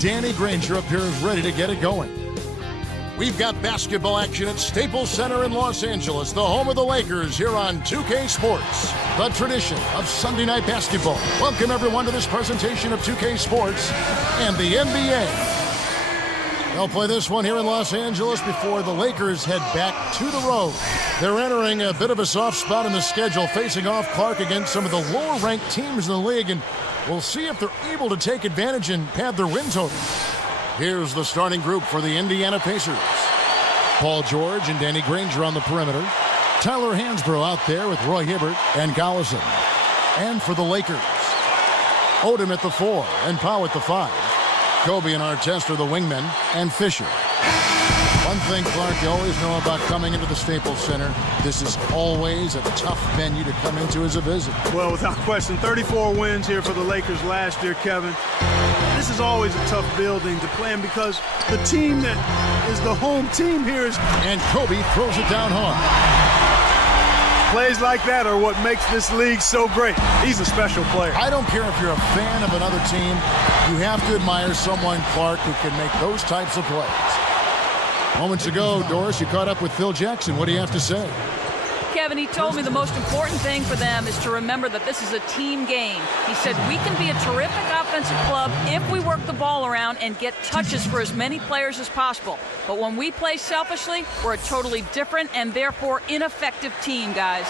Danny Granger appears ready to get it going. We've got basketball action at Staples Center in Los Angeles, the home of the Lakers, here on 2K Sports, the tradition of Sunday night basketball. Welcome, everyone, to this presentation of 2K Sports and the NBA. They'll play this one here in Los Angeles before the Lakers head back to the road. They're entering a bit of a soft spot in the schedule, facing off Clark against some of the lower-ranked teams in the league, and we'll see if they're able to take advantage and pad their win total. Here's the starting group for the Indiana Pacers. Paul George and Danny Granger on the perimeter. Tyler Hansbrough out there with Roy Hibbert and Collison. And for the Lakers, Odom at the 4 and Pau at the 5. Kobe and Artest are the wingmen, and Fisher. One thing, Clark, you always know about coming into the Staples Center, this is always a tough venue to come into as a visit. Well, without question, 34 wins here for the Lakers last year, Kevin. This is always a tough building to play in because the team that is the home team here is... And Kobe throws it down hard. Plays like that are what makes this league so great. He's a special player. I don't care if you're a fan of another team, you have to admire someone, Clark, who can make those types of plays. Moments ago, Doris, you caught up with Phil Jackson. What do you have to say? Kevin, he told me the most important thing for them is to remember that this is a team game. He said we can be a terrific offensive club if we work the ball around and get touches for as many players as possible. But when we play selfishly, we're a totally different and therefore ineffective team, guys.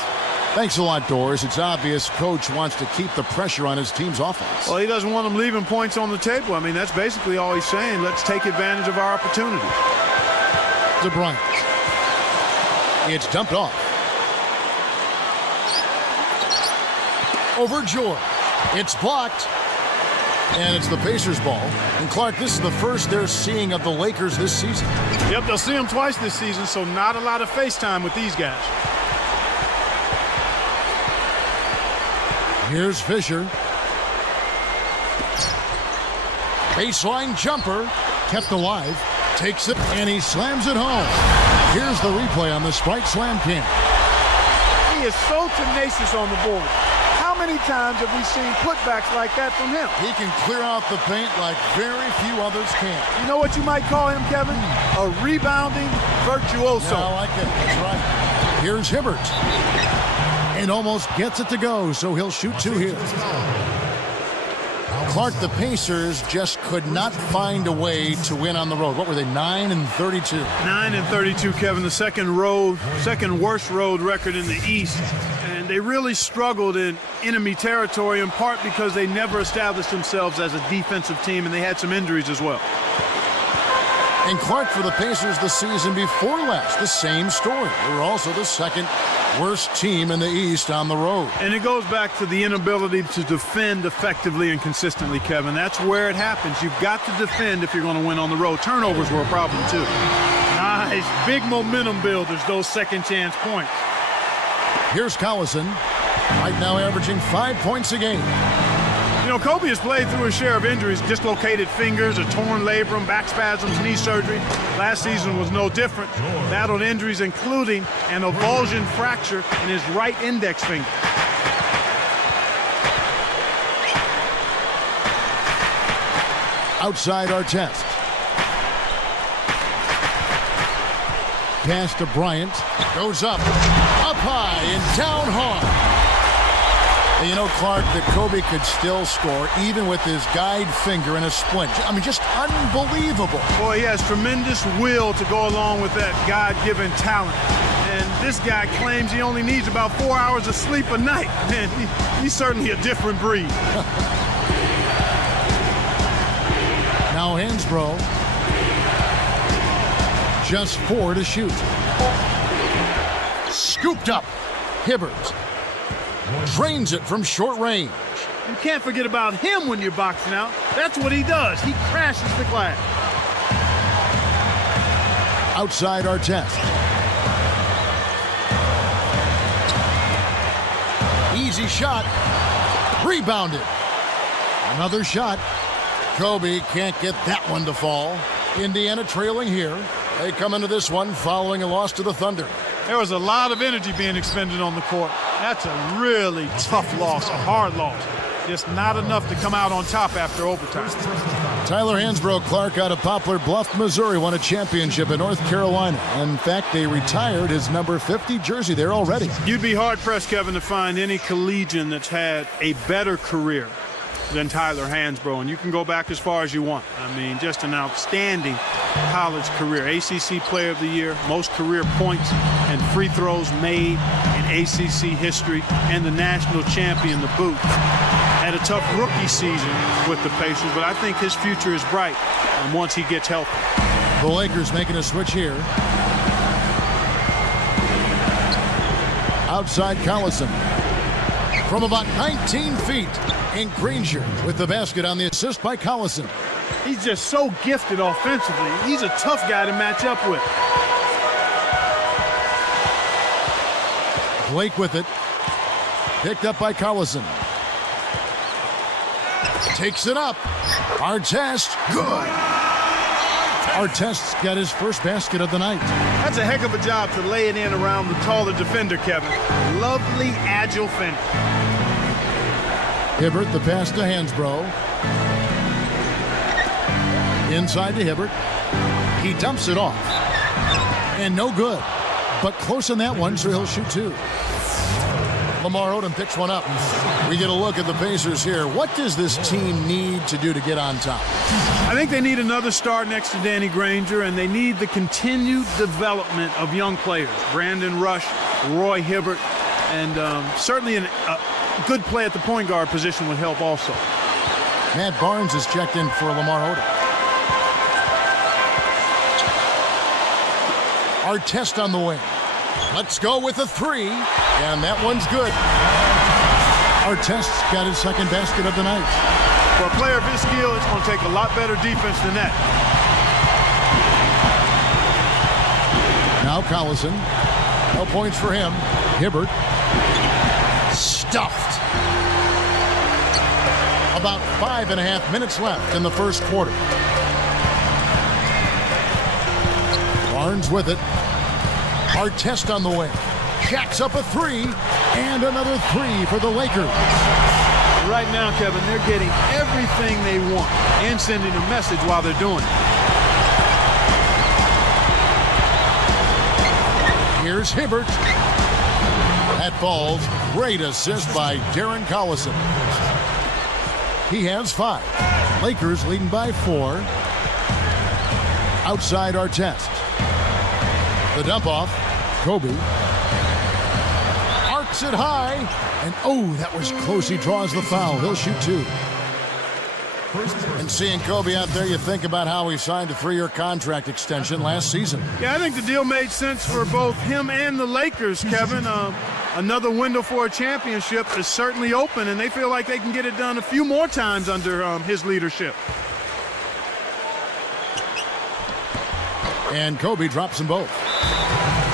Thanks a lot, Doris. It's obvious Coach wants to keep the pressure on his team's offense. Well, he doesn't want them leaving points on the table. I mean, that's basically all he's saying. Let's take advantage of our opportunity. To Bryant. It's dumped off. Over George. It's blocked. And it's the Pacers' ball. And Clark, this is the first they're seeing of the Lakers this season. Yep, they'll see them twice this season, so not a lot of FaceTime with these guys. Here's Fisher. Baseline jumper. Kept alive. Takes it, and he slams it home. Here's the replay on the Sprite Slam Cam. He is so tenacious on the board. How many times have we seen putbacks like that from him? He can clear out the paint like very few others can. You know what you might call him, Kevin? A rebounding virtuoso. Yeah, I like it. That's right. Here's Hibbert. And almost gets it to go, so he'll shoot two here. Clark, the Pacers just could not find a way to win on the road. What were they, 9-32? 9-32, Kevin, the second worst road record in the East. And they really struggled in enemy territory, in part because they never established themselves as a defensive team, and they had some injuries as well. And Clark, for the Pacers the season before last, the same story. They were also the second worst team in the East on the road. And it goes back to the inability to defend effectively and consistently, Kevin. That's where it happens. You've got to defend if you're going to win on the road. Turnovers were a problem, too. Nice. Big momentum builders, those second chance points. Here's Collison, right now averaging 5 points a game. You know, Kobe has played through a share of injuries, dislocated fingers, a torn labrum, back spasms, knee surgery. Last season was no different. Battled injuries, including an avulsion fracture in his right index finger. Outside Artest. Pass to Bryant. Goes up high and down hard. And you know, Clark, that Kobe could still score even with his guide finger and a splint. I mean, just unbelievable. Boy, he has tremendous will to go along with that God-given talent. And this guy claims he only needs about 4 hours of sleep a night. Man, he's certainly a different breed. Now Hansbrough. Just 4 to shoot. Scooped up. Hibbert. Drains it from short range. You can't forget about him when you're boxing out. That's what he does. He crashes the glass. Outside Artest. Easy shot. Rebounded. Another shot. Kobe can't get that one to fall. Indiana trailing here. They come into this one following a loss to the Thunder. There was a lot of energy being expended on the court. That's a really tough loss, a hard loss. just not enough to come out on top after overtime. Tyler Hansbrough Clark out of Poplar Bluff, Missouri, won a championship in North Carolina. In fact, they retired his number 50 jersey there already. You'd be hard-pressed, Kevin, to find any collegian that's had a better career than Tyler Hansbrough, and you can go back as far as you want. I mean, just an outstanding college career. ACC Player of the Year, most career points and free throws made in ACC history, and the national champion, the boot. Had a tough rookie season with the Pacers, but I think his future is bright once he gets healthy. The Lakers making a switch here. Outside Collison. From about 19 feet, and Granger with the basket on the assist by Collison. He's just so gifted offensively. He's a tough guy to match up with. Blake with it. Picked up by Collison. Takes it up. Artest. Good. Artest's got his first basket of the night. That's a heck of a job to lay it in around the taller defender, Kevin. Lovely, agile finish. Hibbert, the pass to Hansbrough. Inside to Hibbert. He dumps it off. And no good. But close on that one, so he'll shoot two. Lamar Odom picks one up. We get a look at the Pacers here. What does this team need to do to get on top? I think they need another star next to Danny Granger, and they need the continued development of young players. Brandon Rush, Roy Hibbert, and certainly a good play at the point guard position would help also. Matt Barnes is checked in for Lamar Odom. Artest on the wing. Let's go with a three. And that one's good. Artest's got his second basket of the night. For a player of his skill, it's going to take a lot better defense than that. Now Collison. No points for him. Hibbert. Stuffed. About 5.5 minutes left in the first quarter. Barnes with it. Artest on the wing. Jacks up a three. And another three for the Lakers. Right now, Kevin, they're getting everything they want and sending a message while they're doing it. Here's Hibbert. That falls. Great assist by Darren Collison. He has 5. Lakers leading by 4. Outside Artest. The dump off. Kobe. Arcs it high. And oh, that was close. He draws the foul. He'll shoot 2. And seeing Kobe out there, you think about how he signed a 3-year contract extension last season. Yeah, I think the deal made sense for both him and the Lakers, Kevin. Another window for a championship is certainly open, and they feel like they can get it done a few more times under his leadership. And Kobe drops them both.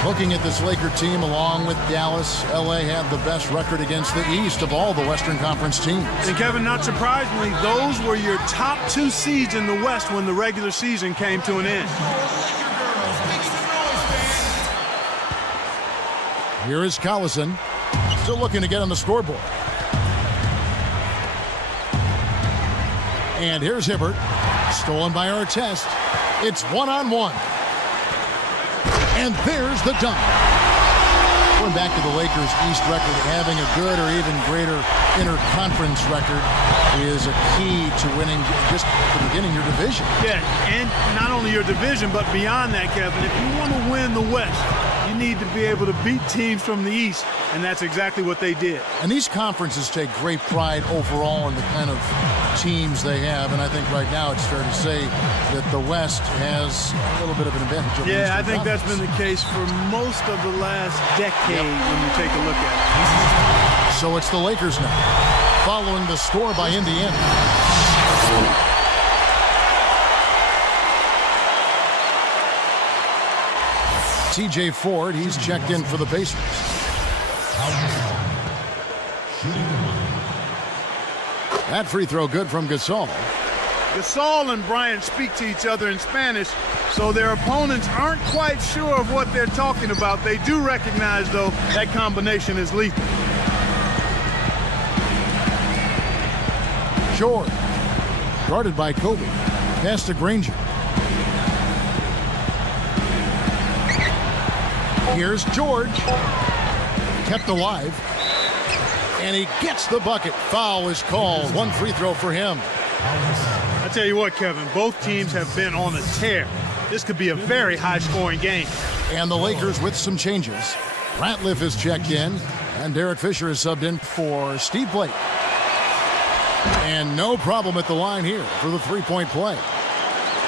Looking at this Laker team, along with Dallas, LA have the best record against the East of all the Western Conference teams. And Kevin, not surprisingly, those were your top 2 seeds in the West when the regular season came to an end. Here is Collison, still looking to get on the scoreboard. And here's Hibbert, stolen by Artest. It's 1-on-1. And there's the dunk. Going back to the Lakers' East record, having a good or even greater interconference record is a key to winning, just to beginning your division. Yeah, and not only your division, but beyond that, Kevin, if you want to win the West, you need to be able to beat teams from the East, and that's exactly what they did. And these conferences take great pride overall in the kind of teams they have, and I think right now it's fair to say that the West has a little bit of an advantage. Yeah, I think that's been the case for most of the last decade when you take a look at it. So it's the Lakers now, following the score by Indiana. TJ Ford, he's checked in for the Pacers. That free throw good from Gasol. Gasol and Bryant speak to each other in Spanish, so their opponents aren't quite sure of what they're talking about. They do recognize, though, that combination is lethal. George. Guarded by Kobe. Pass to Granger. Here's George. Kept alive. And he gets the bucket. Foul is called. One free throw for him. I tell you what, Kevin, both teams have been on a tear. This could be a very high-scoring game. And the Lakers with some changes. Ratliff is checked in, and Derek Fisher is subbed in for Steve Blake. And no problem at the line here for the three-point play.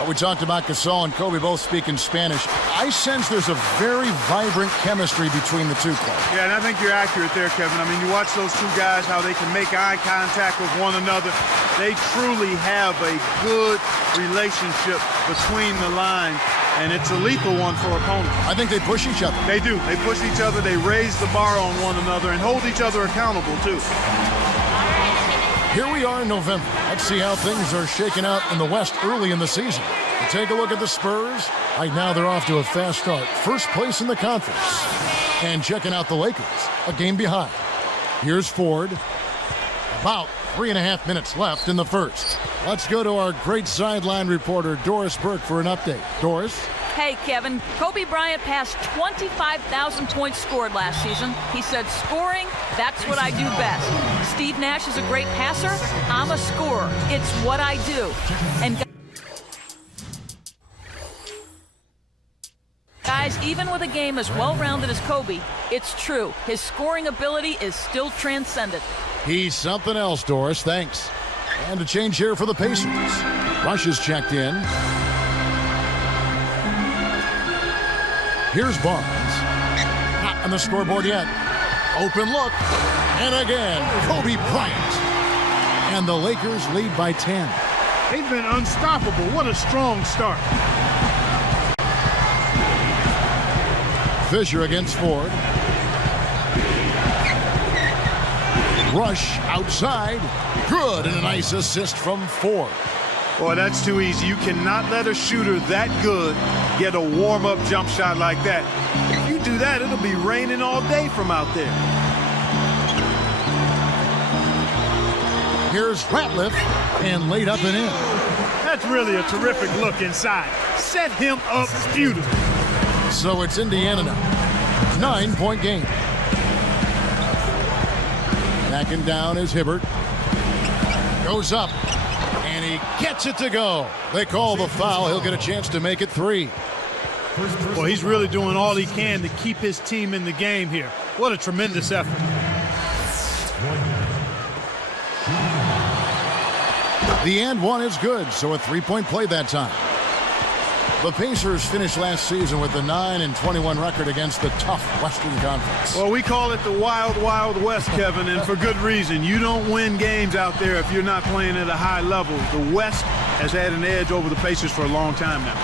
We talked about Gasol and Kobe both speaking Spanish. I sense there's a very vibrant chemistry between the two players. Yeah, and I think you're accurate there, Kevin. I mean, you watch those two guys, how they can make eye contact with one another. They truly have a good relationship between the lines, and it's a lethal one for opponents. I think they push each other. They do. They push each other. They raise the bar on one another and hold each other accountable, too. Here we are in November. Let's see how things are shaking out in the West early in the season. We'll take a look at the Spurs. Right now they're off to a fast start. First place in the conference. And checking out the Lakers, a game behind. Here's Ford. About 3.5 minutes left in the first. Let's go to our great sideline reporter, Doris Burke, for an update. Doris? Hey, Kevin. Kobe Bryant passed 25,000 points scored last season. He said, scoring, that's what I do best. Steve Nash is a great passer. I'm a scorer. It's what I do. And guys, even with a game as well-rounded as Kobe, it's true. His scoring ability is still transcendent. He's something else, Doris. Thanks. And a change here for the Pacers. Rush is checked in. Here's Barnes. Not on the scoreboard yet. Open look. And again, Kobe Bryant. And the Lakers lead by 10. They've been unstoppable. What a strong start. Fisher against Ford. Rush outside. Good, and a nice assist from Ford. Boy, that's too easy. You cannot let a shooter that good get a warm-up jump shot like that. If you do that, it'll be raining all day from out there. Here's Ratliff, and laid up and in. That's really a terrific look inside. Set him up beautifully. So it's Indiana now. 9-point game. Backing down is Hibbert. Goes up. And he gets it to go. They call the foul. He'll get a chance to make it 3. Well, he's really doing all he can to keep his team in the game here. What a tremendous effort. The and one is good, so a 3-point play that time. The Pacers finished last season with a 9-21 record against the tough Western Conference. Well, we call it the Wild, Wild West, Kevin, and for good reason. You don't win games out there if you're not playing at a high level. The West has had an edge over the Pacers for a long time now.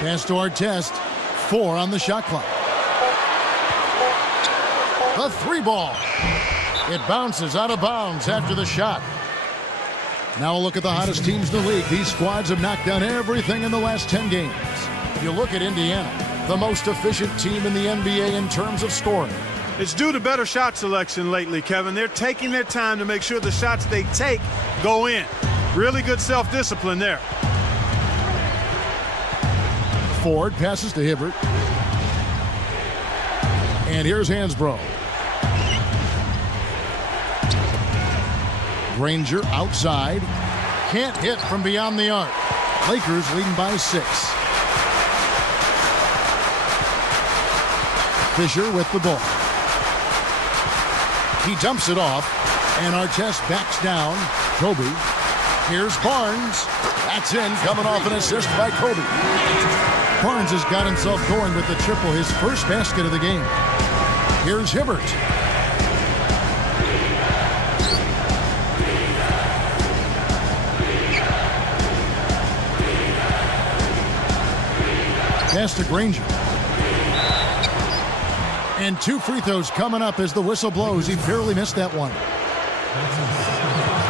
Pass to Artest. 4 on the shot clock. The 3 ball. It bounces out of bounds after the shot. Now a look at the hottest teams in the league. These squads have knocked down everything in the last 10 games. You look at Indiana, the most efficient team in the NBA in terms of scoring. It's due to better shot selection lately, Kevin. They're taking their time to make sure the shots they take go in. Really good self-discipline there. Ford passes to Hibbert. And here's Hansbrough. Granger outside. Can't hit from beyond the arc. Lakers leading by 6. Fisher with the ball. He dumps it off. And Artest backs down. Kobe. Here's Barnes. That's in, coming off an assist by Kobe. Barnes has got himself going with the triple, his first basket of the game. Here's Hibbert. Pass to Granger. And 2 free throws coming up as the whistle blows. He barely missed that one.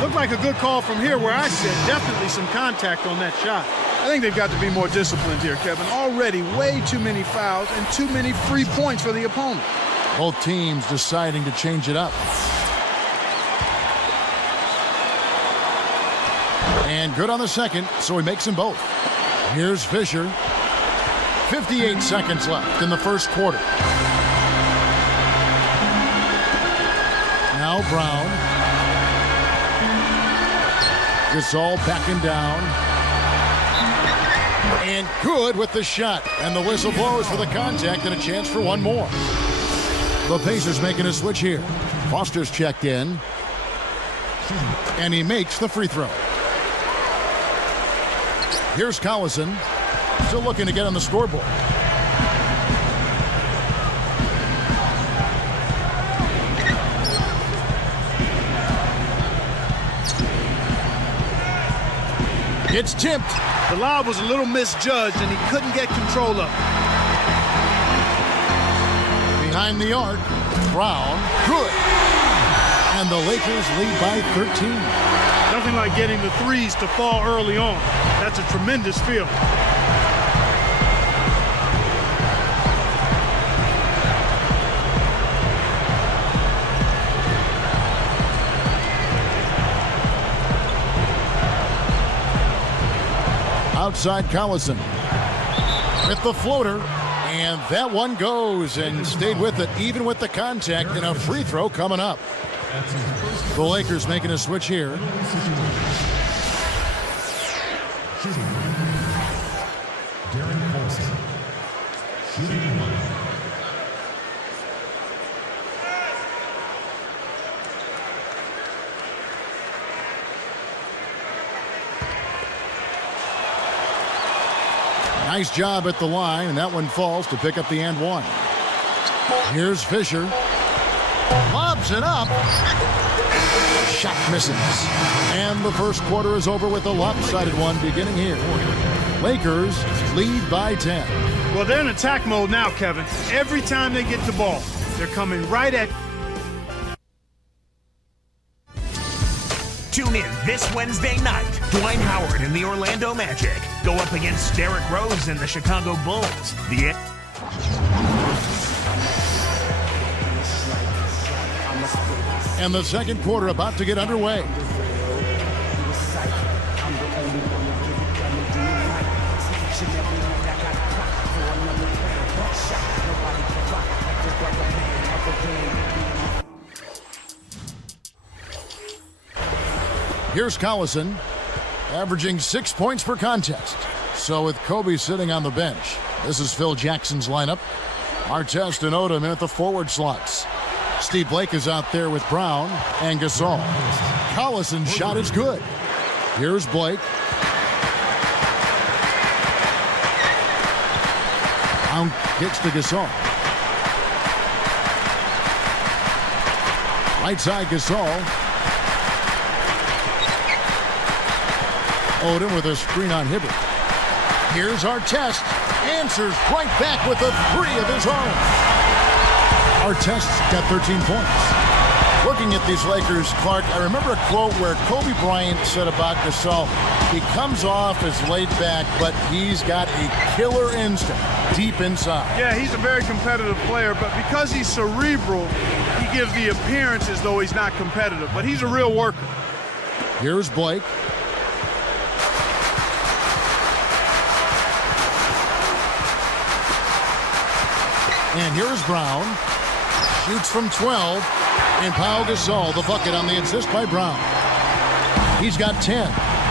Looked like a good call from here where I said definitely some contact on that shot. I think they've got to be more disciplined here, Kevin. Already way too many fouls and too many free points for the opponent. Both teams deciding to change it up. And good on the second, so he makes them both. Here's Fisher. 58 seconds left in the first quarter. Now Brown. Gasol backing down. And good with the shot. And the whistle blows for the contact and a chance for one more. The Pacers making a switch here. Foster's checked in. And he makes the free throw. Here's Collison. Still looking to get on the scoreboard. It's tipped. The lob was a little misjudged, and he couldn't get control of it. Behind the arc, Brown, good. And the Lakers lead by 13. Nothing like getting the threes to fall early on. That's a tremendous feeling. Outside Collison with the floater, and that one goes and stayed with it, even with the contact, and a free throw coming up. The Lakers making a switch here. Darren Colson. Shooting one. Nice job at the line, and that one falls to pick up the and one. Here's Fisher. Lobs it up. Shot misses. And the first quarter is over with a lopsided one beginning here. Lakers lead by 10. Well, they're in attack mode now, Kevin. Every time they get the ball, they're coming right at. Tune in this Wednesday night. Dwight Howard and the Orlando Magic go up against Derrick Rose and the Chicago Bulls. And the second quarter about to get underway. Here's Collison, averaging 6 points per contest. So with Kobe sitting on the bench, this is Phil Jackson's lineup. Artest and Odom in at the forward slots. Steve Blake is out there with Brown and Gasol. Collison's shot is good. Here's Blake. Brown kicks to Gasol. Right side Gasol. Odom with a screen on Hibbert. Here's Artest. Answers right back with a three of his own. Artest's got 13 points. Looking at these Lakers, Clark, I remember a quote where Kobe Bryant said about Gasol, he comes off as laid back, but he's got a killer instinct deep inside. Yeah, he's a very competitive player, but because he's cerebral, he gives the appearance as though he's not competitive, but he's a real worker. Here's Blake. And here's Brown. Shoots from 12. And Pau Gasol, the bucket on the assist by Brown. He's got 10.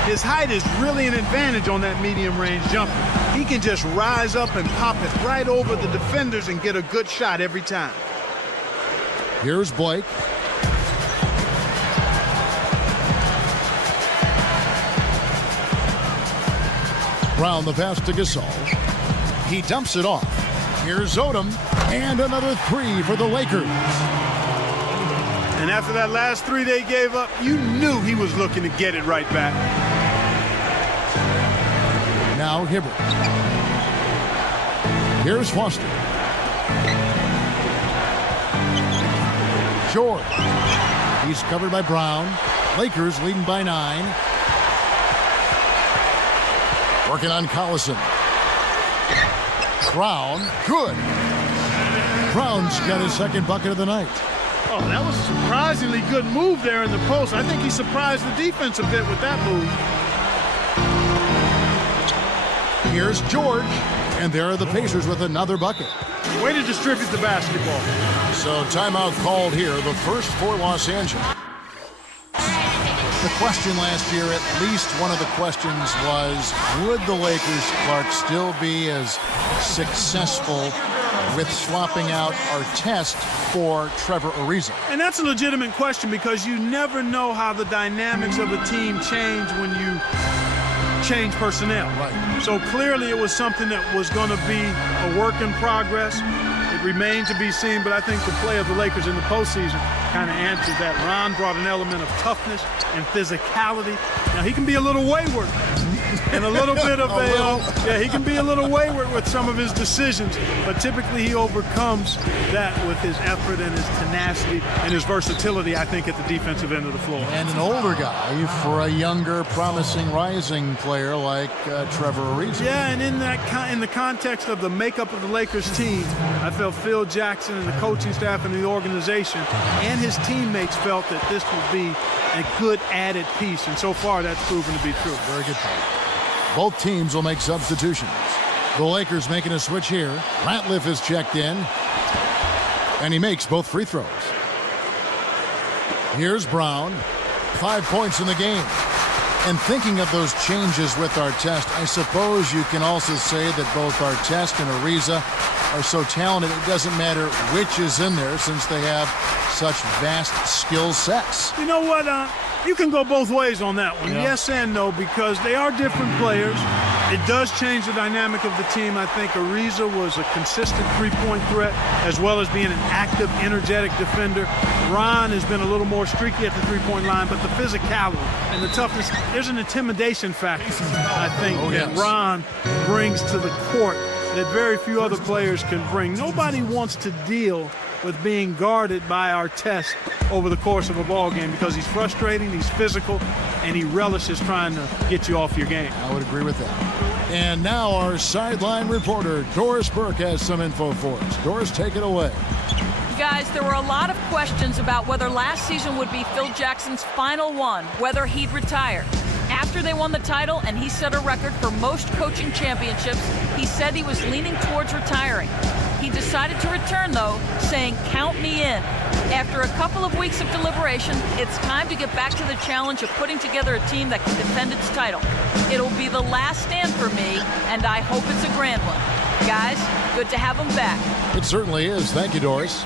His height is really an advantage on that medium-range jumper. He can just rise up and pop it right over the defenders and get a good shot every time. Here's Blake. Brown the pass to Gasol. He dumps it off. Here's Odom, and another three for the Lakers. And after that last three they gave up, you knew he was looking to get it right back. Now Hibbert. Here's Foster. George. He's covered by Brown. Lakers leading by 9. Working on Collison. Brown, good. Brown's got his second bucket of the night. Oh, that was a surprisingly good move there in the post. I think he surprised the defense a bit with that move. Here's George. And there are the Pacers with another bucket. Way to distribute the basketball. So timeout called here, the first for Los Angeles. The question last year, at least one of the questions was, would the Lakers, Clark, still be as successful with swapping out Artest for Trevor Ariza? And that's a legitimate question because you never know how the dynamics of a team change when you change personnel. Right. So clearly it was something that was going to be a work in progress. It remained to be seen, but I think the play of the Lakers in the postseason kind of answered that. Ron brought an element of toughness and physicality. Now, he can be a little wayward and a little bit of he can be a little wayward with some of his decisions, but typically he overcomes that with his effort and his tenacity and his versatility, I think, at the defensive end of the floor. And an older guy for a younger, promising, rising player like Trevor Ariza. Yeah, and in the context of the makeup of the Lakers team, I felt Phil Jackson and the coaching staff and the organization and his teammates felt that this would be a good added piece, and so far that's proven to be true. Very good point. Both teams will make substitutions. The Lakers making a switch here. Ratliff is checked in, and he makes both free throws. Here's Brown. 5 points in the game. And thinking of those changes with Artest, I suppose you can also say that both Artest and Ariza are so talented it doesn't matter which is in there since they have such vast skill sets. You know what? You can go both ways on that one. Yeah. Yes and no, because they are different players. It does change the dynamic of the team. I think Ariza was a consistent three-point threat as well as being an active, energetic defender. Ron has been a little more streaky at the three-point line, but the physicality and the toughness, there's an intimidation factor, I think, that Ron brings to the court that very few other players can bring. Nobody wants to deal with being guarded by Artest over the course of a ball game because he's frustrating, he's physical, and he relishes trying to get you off your game. I would agree with that. And now our sideline reporter, Doris Burke, has some info for us. Doris, take it away. Guys, there were a lot of questions about whether last season would be Phil Jackson's final one, whether he'd retire. After they won the title and he set a record for most coaching championships, he said he was leaning towards retiring. He decided to return, though, saying, "Count me in." After a couple of weeks of deliberation, it's time to get back to the challenge of putting together a team that can defend its title. It'll be the last stand for me, and I hope it's a grand one. Guys, good to have him back. It certainly is. Thank you, Doris.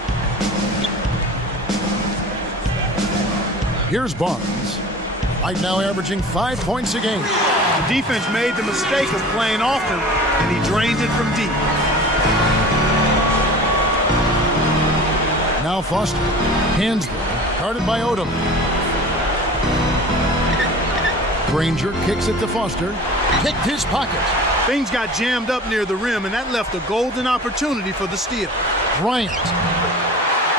Here's Barnes. Right now averaging 5 points a game. The defense made the mistake of playing off him, and he drained it from deep. Now Foster. Hansbrough, guarded by Odom. Granger kicks it to Foster. Kicked his pocket. Things got jammed up near the rim, and that left a golden opportunity for the steal. Bryant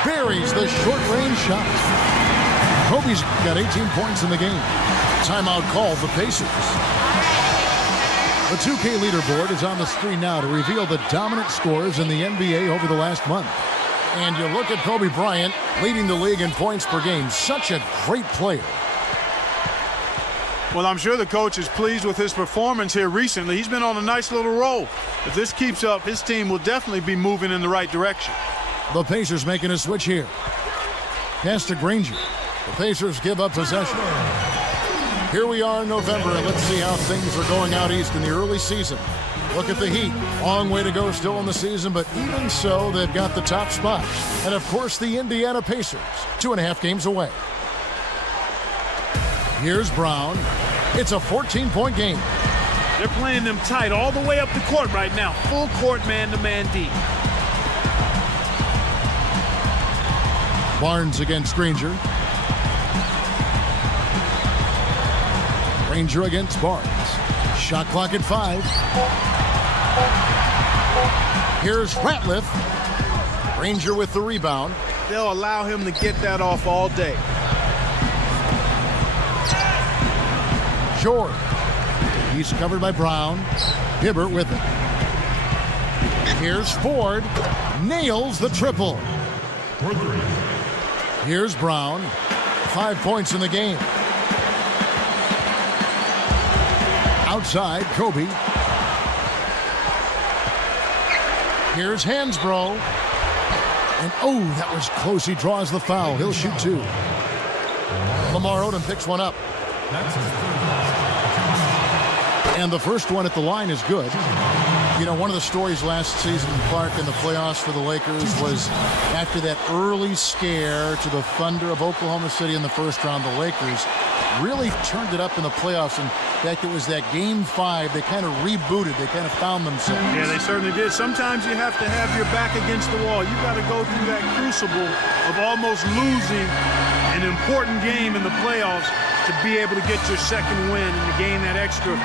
buries the short-range shot. Kobe's got 18 points in the game. Timeout called the Pacers. The 2K leaderboard is on the screen now to reveal the dominant scores in the NBA over the last month. And you look at Kobe Bryant leading the league in points per game. Such a great player. Well, I'm sure the coach is pleased with his performance here recently. He's been on a nice little roll. If this keeps up, his team will definitely be moving in the right direction. The Pacers making a switch here. Pass to Granger. The Pacers give up possession. Here we are in November, and let's see how things are going out east in the early season. Look at the Heat. Long way to go still in the season, but even so, they've got the top spot. And, of course, the Indiana Pacers, 2.5 games away. Here's Brown. It's a 14-point game. They're playing them tight all the way up the court right now. Full court man-to-man D. Barnes against Granger. Granger against Barnes. Shot clock at 5. Here's Ratliff. Granger with the rebound. They'll allow him to get that off all day. George. He's covered by Brown. Hibbert with it. Here's Ford. Nails the triple. Here's Brown. 5 points in the game. Outside, Kobe. Here's Hansbrough. And oh, that was close. He draws the foul. He'll shoot 2. Lamar Odom picks one up. That's his third. And the first one at the line is good. You know, one of the stories last season, Clark, in the playoffs for the Lakers was after that early scare to the Thunder of Oklahoma City in the first round, the Lakers really turned it up in the playoffs. In fact, it was that Game 5. They kind of rebooted. They kind of found themselves. Yeah, they certainly did. Sometimes you have to have your back against the wall. You've got to go through that crucible of almost losing an important game in the playoffs to be able to get your second win and to gain that extra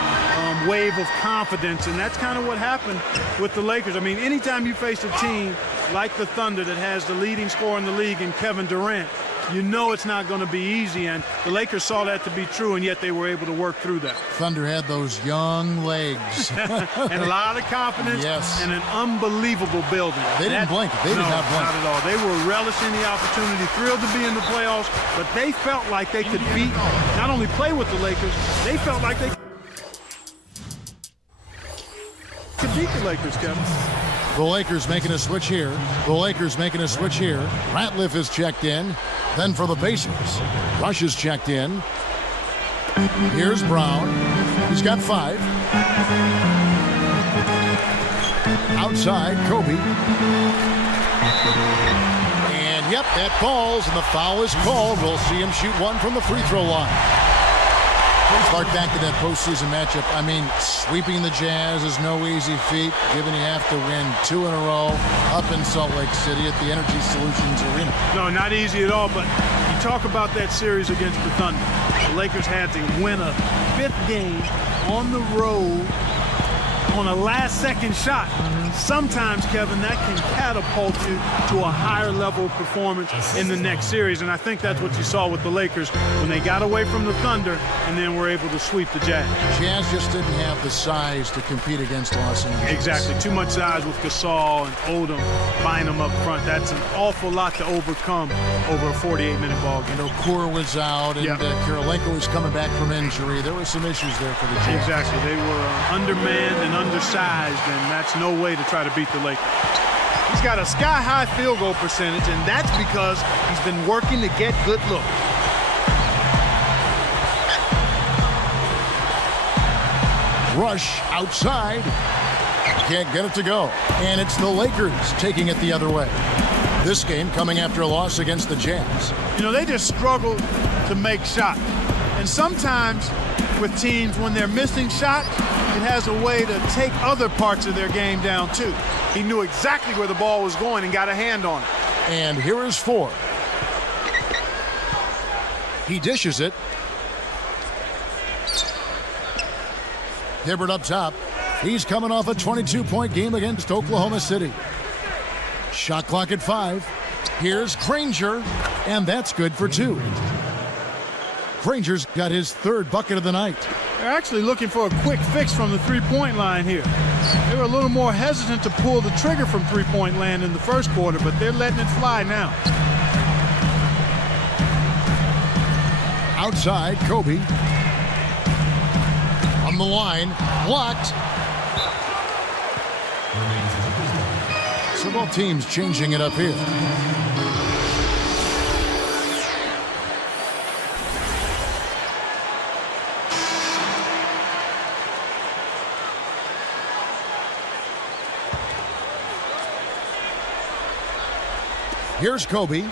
wave of confidence. And that's kind of what happened with the Lakers. I mean, anytime you face a team like the Thunder that has the leading scorer in the league in Kevin Durant, you know it's not going to be easy, and the Lakers saw that to be true, and yet they were able to work through that. Thunder had those young legs. And a lot of confidence, yes, and an unbelievable building. They didn't blink. They did not blink. Not at all. They were relishing the opportunity, thrilled to be in the playoffs, but they felt like they could beat, not only play with the Lakers, they felt like they could beat the Lakers, Kevin. The Lakers making a switch here. Ratliff is checked in. Then for the Pacers, Rush is checked in. Here's Brown. He's got 5. Outside, Kobe. And yep, that falls, and the foul is called. We'll see him shoot 1 from the free throw line. Clark, back to that postseason matchup. I mean, sweeping the Jazz is no easy feat, given you have to win 2 in a row up in Salt Lake City at the Energy Solutions Arena. No, not easy at all, but you talk about that series against the Thunder. The Lakers had to win a 5th game on the road on a last-second shot. Sometimes, Kevin, that can catapult you to a higher level of performance in the next series, and I think that's what you saw with the Lakers when they got away from the Thunder and then were able to sweep the Jazz. Jazz just didn't have the size to compete against Los Angeles. Exactly. Too much size with Gasol and Odom, Bynum up front. That's an awful lot to overcome over a 48-minute ball game. And Okura was out, and Kirilenko was coming back from injury. There were some issues there for the Jazz. Exactly. They were undermanned and undersized, and that's no way to try to beat the Lakers. He's got a sky-high field goal percentage, and that's because he's been working to get good looks. Rush outside. Can't get it to go. And it's the Lakers taking it the other way. This game coming after a loss against the Jazz. You know, they just struggle to make shots. And sometimes with teams, when they're missing shots, it has a way to take other parts of their game down, too. He knew exactly where the ball was going and got a hand on it. And here is 4. He dishes it. Hibbert up top. He's coming off a 22-point game against Oklahoma City. Shot clock at 5. Here's Granger, and that's good for 2. Granger's got his 3rd bucket of the night. They're actually looking for a quick fix from the three-point line here. They were a little more hesitant to pull the trigger from three-point land in the first quarter, but they're letting it fly now. Outside, Kobe. On the line, blocked. So both teams changing it up here. Here's Kobe.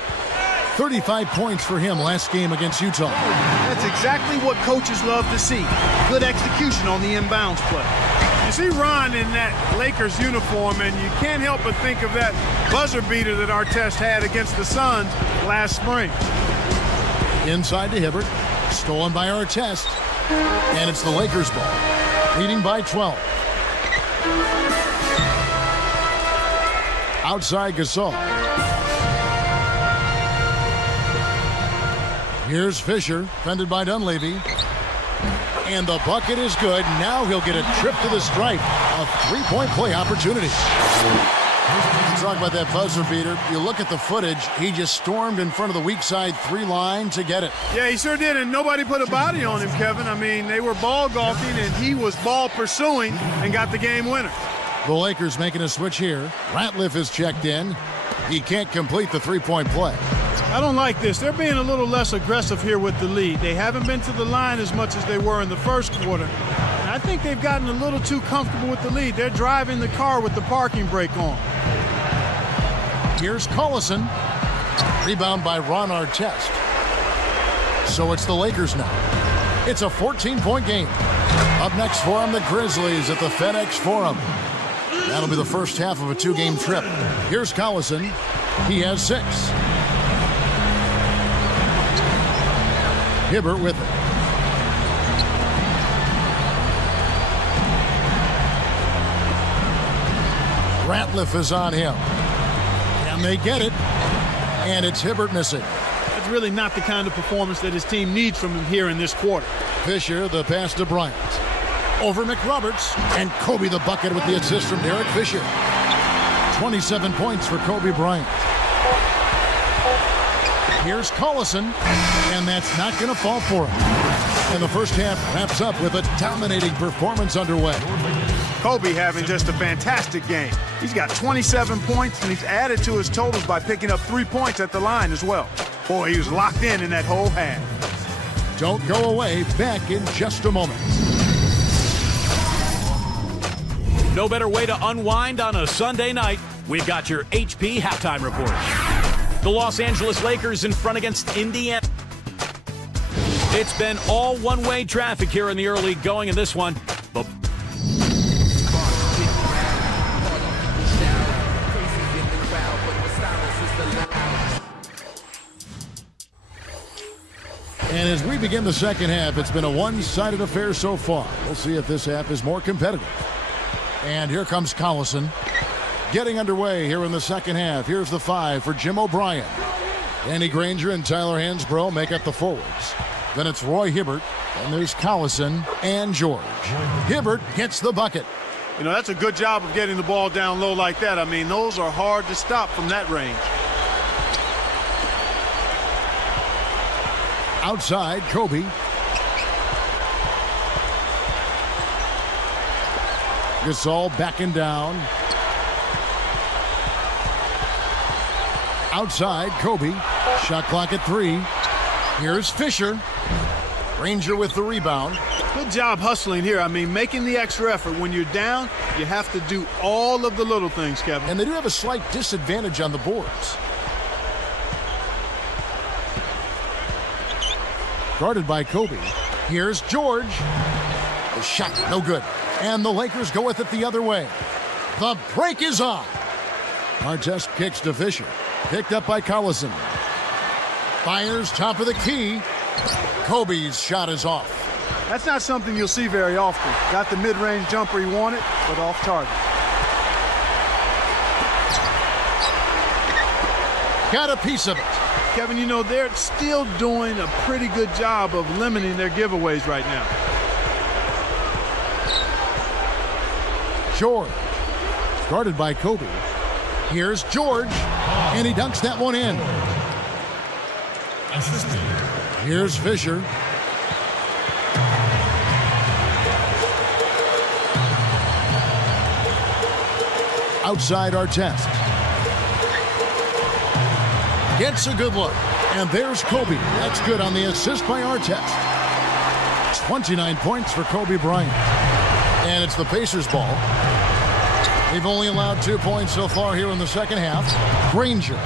35 points for him last game against Utah. That's exactly what coaches love to see. Good execution on the inbounds play. You see Ron in that Lakers uniform, and you can't help but think of that buzzer beater that Artest had against the Suns last spring. Inside to Hibbert. Stolen by Artest. And it's the Lakers ball. Leading by 12. Outside Gasol. Here's Fisher, fended by Dunleavy. And the bucket is good. Now he'll get a trip to the stripe. A 3-point play opportunity. Talk about that buzzer beater. You look at the footage. He just stormed in front of the weak side 3 line to get it. Yeah, he sure did, and nobody put a body on him, Kevin. I mean, they were ball golfing, and he was ball pursuing and got the game winner. The Lakers making a switch here. Ratliff is checked in. He can't complete the three-point play. I don't like this. They're being a little less aggressive here with the lead. They haven't been to the line as much as they were in the first quarter. And I think they've gotten a little too comfortable with the lead. They're driving the car with the parking brake on. Here's Collison. Rebound by Ron Artest. So it's the Lakers now. It's a 14-point game. Up next for them, the Grizzlies at the FedEx Forum. That'll be the first half of a two-game trip. Here's Collison. He has 6. Hibbert with it. Ratliff is on him. Can they get it? And it's Hibbert missing. That's really not the kind of performance that his team needs from him here in this quarter. Fisher, the pass to Bryant. Over McRoberts. And Kobe the bucket with the assist from Derek Fisher. 27 points for Kobe Bryant. Here's Collison, and that's not going to fall for him. And the first half wraps up with a dominating performance underway. Kobe having just a fantastic game. He's got 27 points, and he's added to his totals by picking up 3 points at the line as well. Boy, he was locked in that whole half. Don't go away. Back in just a moment. No better way to unwind on a Sunday night. We've got your HP halftime report. The Los Angeles Lakers in front against Indiana. It's been all one-way traffic here in the early going in this one. And as we begin the second half, it's been a one-sided affair so far. We'll see if this half is more competitive. And here comes Collison. Getting underway here in the second half. Here's the 5 for Jim O'Brien. Danny Granger and Tyler Hansbrough make up the forwards. Then it's Roy Hibbert, and there's Collison and George. Hibbert gets the bucket. You know, that's a good job of getting the ball down low like that. I mean, those are hard to stop from that range. Outside, Kobe. Gasol backing down. Outside, Kobe. Shot clock at 3. Here's Fisher. Granger with the rebound. Good job hustling here. I mean, making the extra effort. When you're down, you have to do all of the little things, Kevin. And they do have a slight disadvantage on the boards. Guarded by Kobe. Here's George. The shot, no good. And the Lakers go with it the other way. The break is on. Artest kicks to Fisher. Picked up by Collison. Fires top of the key. Kobe's shot is off. That's not something you'll see very often. Got the mid-range jumper he wanted, but off target. Got a piece of it. Kevin, you know, they're still doing a pretty good job of limiting their giveaways right now. George. Guarded by Kobe. Here's George. And he dunks that one in. Here's Fisher. Outside Artest. Gets a good look. And there's Kobe. That's good on the assist by Artest. 29 points for Kobe Bryant. And it's the Pacers' ball. They've only allowed 2 points so far here in the second half. Granger.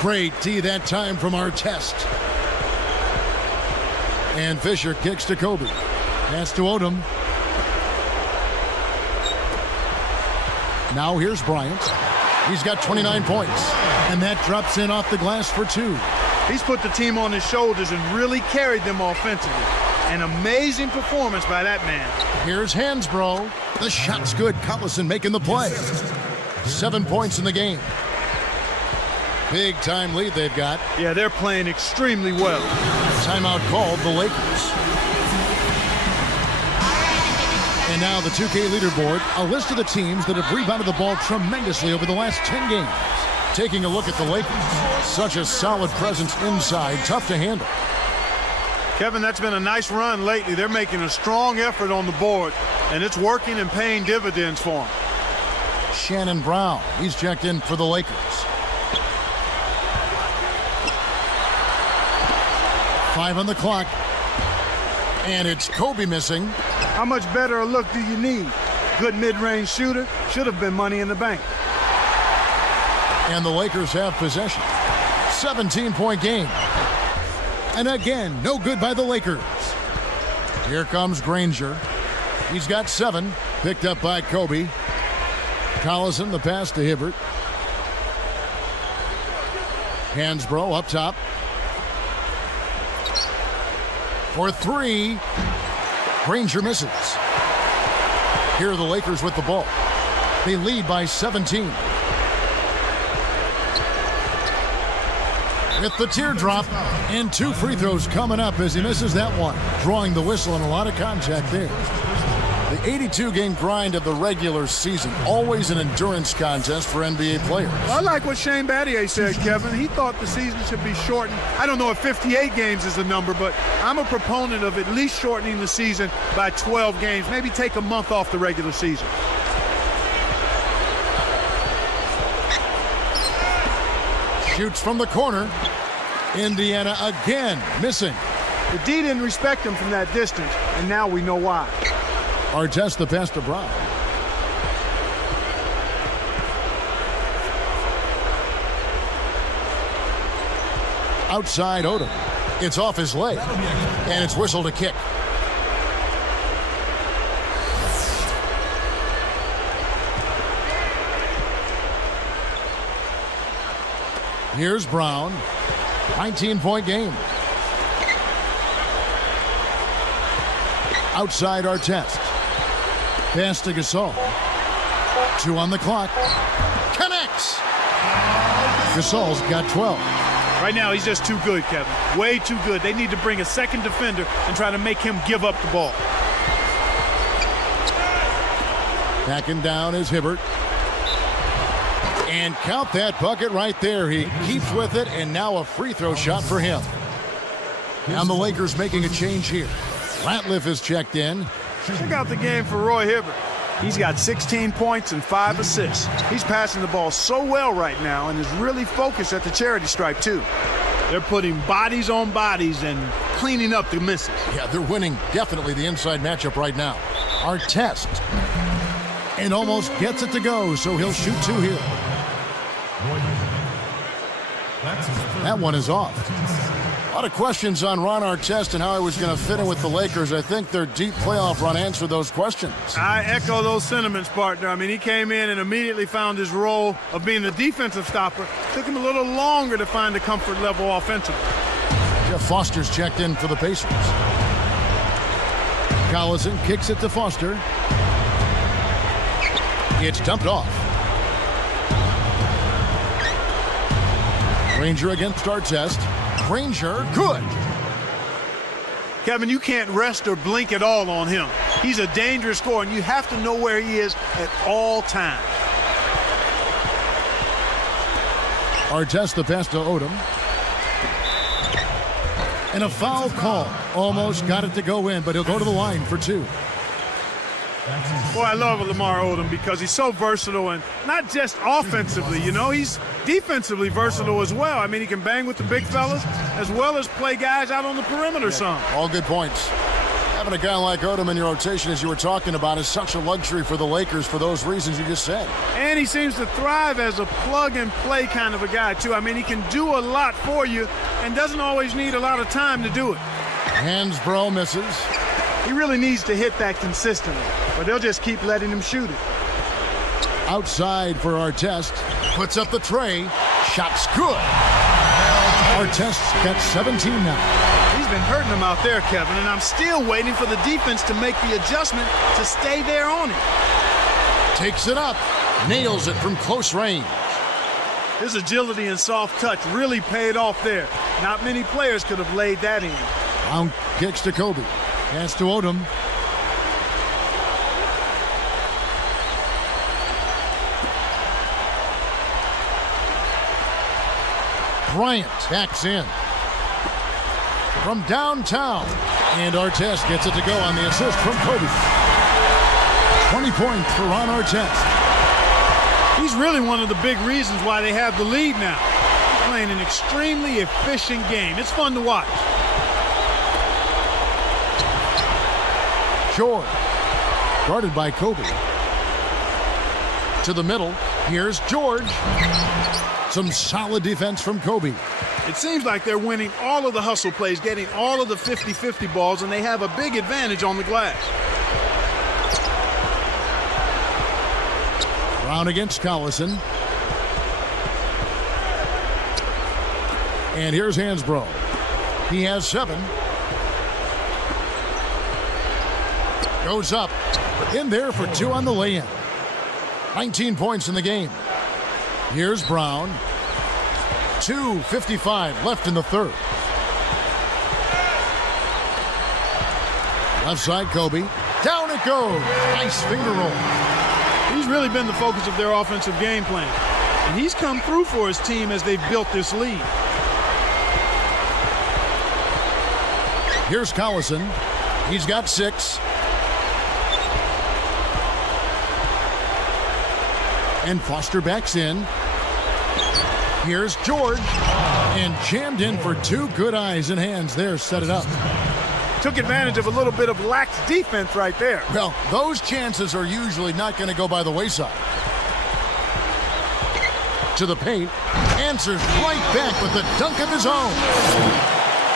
Great D that time from Artest. And Fisher kicks to Kobe. Pass to Odom. Now here's Bryant. He's got 29 points. And that drops in off the glass for 2. He's put the team on his shoulders and really carried them offensively. An amazing performance by that man. Here's Hansbrough. The shot's good. Collison making the play. 7 points in the game. Big time lead they've got. Yeah, they're playing extremely well. Timeout called the Lakers. And now the 2K leaderboard, a list of the teams that have rebounded the ball tremendously over the last 10 games. Taking a look at the Lakers. Such a solid presence inside, tough to handle. Kevin, that's been a nice run lately. They're making a strong effort on the board, and it's working and paying dividends for them. Shannon Brown, he's checked in for the Lakers. 5 on the clock. And it's Kobe missing. How much better a look do you need? Good mid-range shooter. Should have been money in the bank. And the Lakers have possession. 17-point game. And again, no good by the Lakers. Here comes Granger. He's got 7, picked up by Kobe. Collison, the pass to Hibbert. Hansbrough up top. For 3. Granger misses. Here are the Lakers with the ball. They lead by 17. With the teardrop and 2 free throws coming up as he misses that one. Drawing the whistle and a lot of contact there. The 82-game grind of the regular season, always an endurance contest for NBA players. I like what Shane Battier said, Kevin. He thought the season should be shortened. I don't know if 58 games is the number, but I'm a proponent of at least shortening the season by 12 games. Maybe take a month off the regular season. Shoots from the corner. Indiana again missing. The D didn't respect him from that distance, and now we know why. Artest the pass to Brown. Outside Odom. It's off his leg. And it's whistled a kick. Here's Brown. 19-point game. Outside Artest. Pass to Gasol. 2 on the clock. Connects. Gasol's got 12. Right now, he's just too good, Kevin. Way too good. They need to bring a second defender and try to make him give up the ball. Backing down is Hibbert. And count that bucket right there. He keeps with it, and now a free throw shot for him. And the Lakers making a change here. Ratliff is checked in. Check out the game for Roy Hibbert. He's got 16 points and 5 assists. He's passing the ball so well right now and is really focused at the charity stripe, too. They're putting bodies on bodies and cleaning up the misses. Yeah, they're winning definitely the inside matchup right now. Artest. And almost gets it to go, so he'll shoot 2 here. That one is off. A lot of questions on Ron Artest and how he was going to fit in with the Lakers. I think their deep playoff run answered those questions. I echo those sentiments, partner. I mean, he came in and immediately found his role of being the defensive stopper. Took him a little longer to find the comfort level offensively. Jeff Foster's checked in for the Pacers. Collison kicks it to Foster. It's dumped off. Granger against Artest. Granger, good. Kevin, you can't rest or blink at all on him. He's a dangerous scorer, and you have to know where he is at all times. Artest the pass to Odom. And a foul call. Almost got it to go in, but he'll go to the line for 2. Boy, I love Lamar Odom because he's so versatile, and not just offensively, you know, he's defensively versatile as well. I mean, he can bang with the big fellas as well as play guys out on the perimeter some. All good points. Having a guy like Odom in your rotation, as you were talking about, is such a luxury for the Lakers for those reasons you just said. And he seems to thrive as a plug-and-play kind of a guy, too. I mean, he can do a lot for you and doesn't always need a lot of time to do it. Hansbrough misses. He really needs to hit that consistently, but they'll just keep letting him shoot it. Outside for Artest. Puts up the tray. Shot's good. Artest's got 17 now. He's been hurting them out there, Kevin, and I'm still waiting for the defense to make the adjustment to stay there on it. Takes it up. Nails it from close range. His agility and soft touch really paid off there. Not many players could have laid that in. Brown kicks to Kobe. Pass to Odom. Bryant backs in. from downtown. And Artest gets it to go on the assist from Kobe. 20 points for Ron Artest. He's really one of the big reasons why they have the lead now. He's playing an extremely efficient game. It's fun to watch. George, guarded by Kobe. To the middle, here's George. Some solid defense from Kobe. It seems like they're winning all of the hustle plays, getting all of the 50-50 balls, and they have a big advantage on the glass. Brown against Collison. And here's Hansbrough. He has 7. Goes up. In there for 2 on the lay-in. 19 points in the game. Here's Brown. 2:55 left in the third. Left side, Kobe. Down it goes. Nice finger roll. He's really been the focus of their offensive game plan. And he's come through for his team as they've built this lead. Here's Collison. He's got 6. And Foster backs in. Here's George. And jammed in for 2 good eyes and hands there. Set it up. Took advantage of a little bit of lax defense right there. Well, those chances are usually not going to go by the wayside. To the paint. Answers right back with a dunk of his own.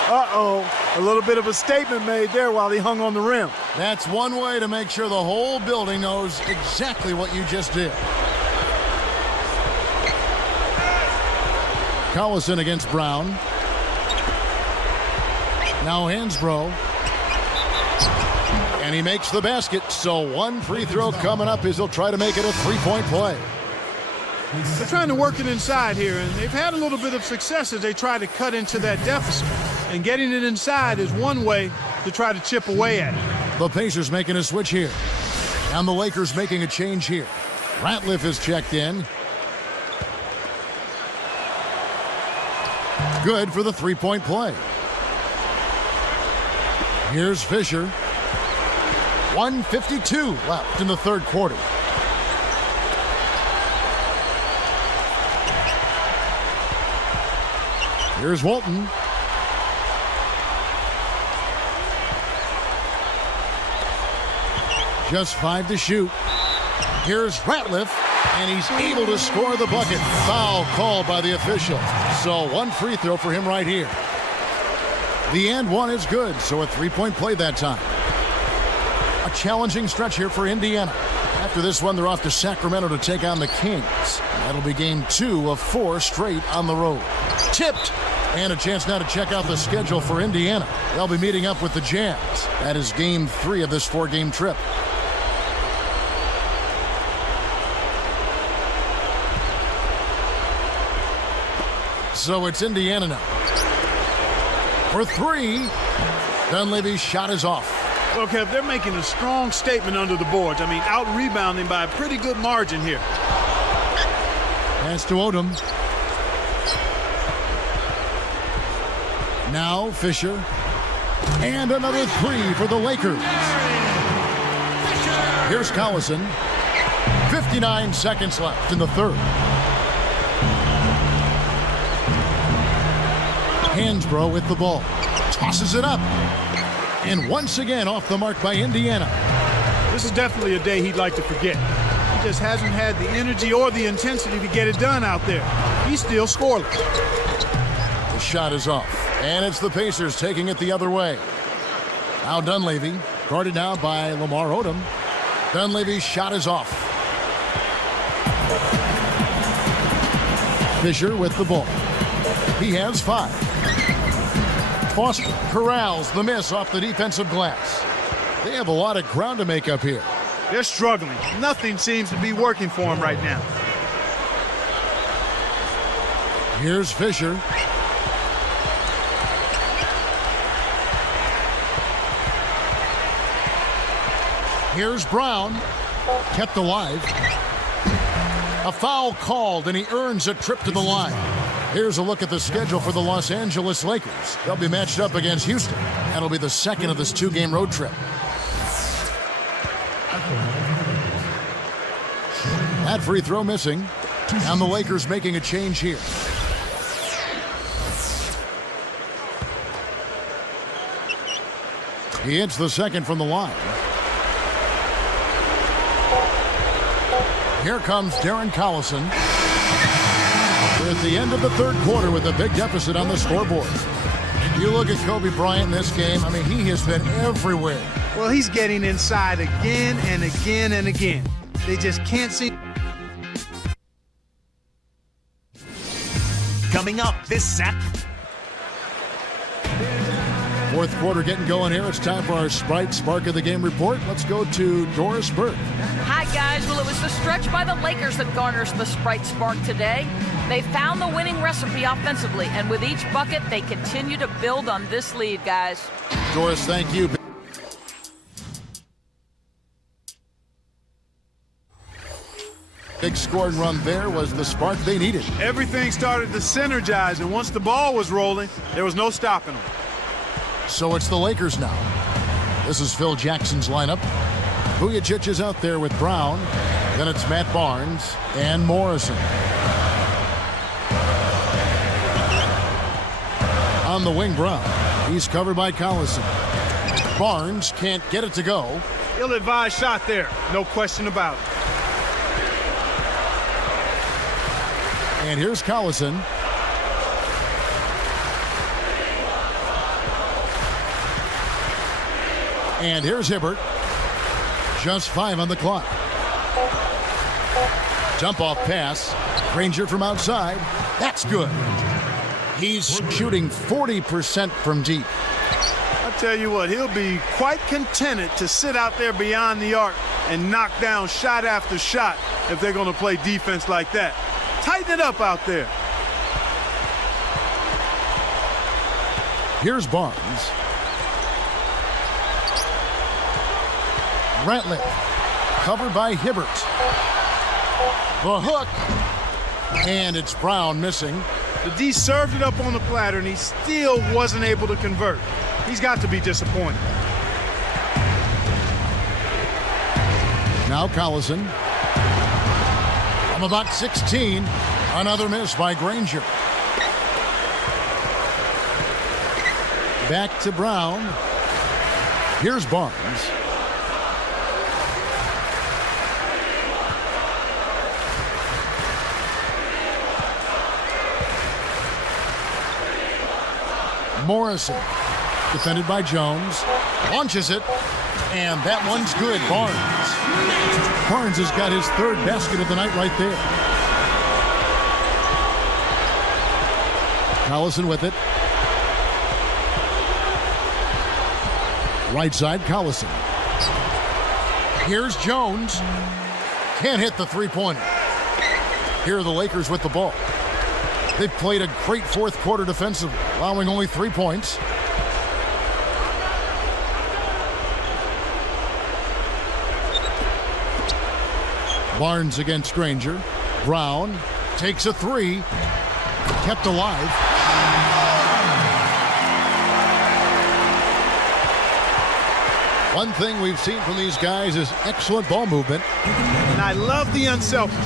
Uh-oh. A little bit of a statement made there while he hung on the rim. That's one way to make sure the whole building knows exactly what you just did. Collison against Brown. Now Hansbrough. And he makes the basket. So 1 free throw coming up as he'll try to make it a 3-point play. They're trying to work it inside here, and they've had a little bit of success as they try to cut into that deficit. And getting it inside is one way to try to chip away at it. The Pacers making a switch here. And the Lakers making a change here. Ratliff is checked in. Good for the 3-point play. Here's Fisher. 1:52 left in the third quarter. Here's Walton. Just 5 to shoot. Here's Ratliff, and he's able to score the bucket. Foul called by the official. So 1 free throw for him right here. The and 1 is good, so a 3-point play that time. A challenging stretch here for Indiana. After this one, they're off to Sacramento to take on the Kings. That'll be game 2 of 4 straight on the road. Tipped. And a chance now to check out the schedule for Indiana. They'll be meeting up with the Jazz. That is game 3 of this 4-game trip. So it's Indiana now. For 3, Dunleavy's shot is off. Well, Kev, they're making a strong statement under the boards. I mean, out-rebounding by a pretty good margin here. Pass to Odom. Now Fisher. And another 3 for the Lakers. Here's Collison. 59 seconds left in the third. Hansbrough with the ball. Tosses it up. And once again off the mark by Indiana. This is definitely a day he'd like to forget. He just hasn't had the energy or the intensity to get it done out there. He's still scoreless. The shot is off. And it's the Pacers taking it the other way. Now Dunleavy, guarded now by Lamar Odom. Dunleavy's shot is off. Fisher with the ball. He has 5. Foster corrals the miss off the defensive glass. They have a lot of ground to make up here. They're struggling. Nothing seems to be working for them right now. Here's Fisher. Here's Brown. Kept alive. A foul called, and he earns a trip to the line. Here's a look at the schedule for the Los Angeles Lakers. They'll be matched up against Houston. That'll be the second of this 2-game road trip. That free throw missing. And the Lakers making a change here. He hits the second from the line. Here comes Darren Collison. We're at the end of the third quarter with a big deficit on the scoreboard. You look at Kobe Bryant in this game, I mean, he has been everywhere. Well, he's getting inside again and again and again. They just can't see. Coming up this Saturday. Fourth quarter getting going here. It's time for our Sprite Spark of the Game report. Let's go to Doris Burke. Hi, guys. Well, it was the stretch by the Lakers that garners the Sprite Spark today. They found the winning recipe offensively, and with each bucket, they continue to build on this lead, guys. Doris, thank you. Big scoring run there was the spark they needed. Everything started to synergize, and once the ball was rolling, there was no stopping them. So it's the Lakers now. This is Phil Jackson's lineup. Vujacic is out there with Brown. Then it's Matt Barnes and Morrison. On the wing, Brown. He's covered by Collison. Barnes can't get it to go. Ill-advised shot there, no question about it. And here's Collison. And here's Hibbert. Just 5 on the clock. Jump off pass. Granger from outside. That's good. He's shooting 40% from deep. I tell you what, he'll be quite contented to sit out there beyond the arc and knock down shot after shot if they're going to play defense like that. Tighten it up out there. Here's Barnes. Ratliff, covered by Hibbert. The hook, and it's Brown missing. The D served it up on the platter, and he still wasn't able to convert. He's got to be disappointed. Now Collison. From about 16, another miss by Granger. Back to Brown. Here's Barnes. Morrison, defended by Jones, launches it, and that one's good. Barnes. Barnes has got his third basket of the night right there. Collison with it. Right side, Collison. Here's Jones. Can't hit the three-pointer. Here are the Lakers with the ball. They've played a great fourth quarter defensively, allowing only 3 points. Barnes against Granger. Brown takes a three. Kept alive. One thing we've seen from these guys is excellent ball movement. And I love the unselfish.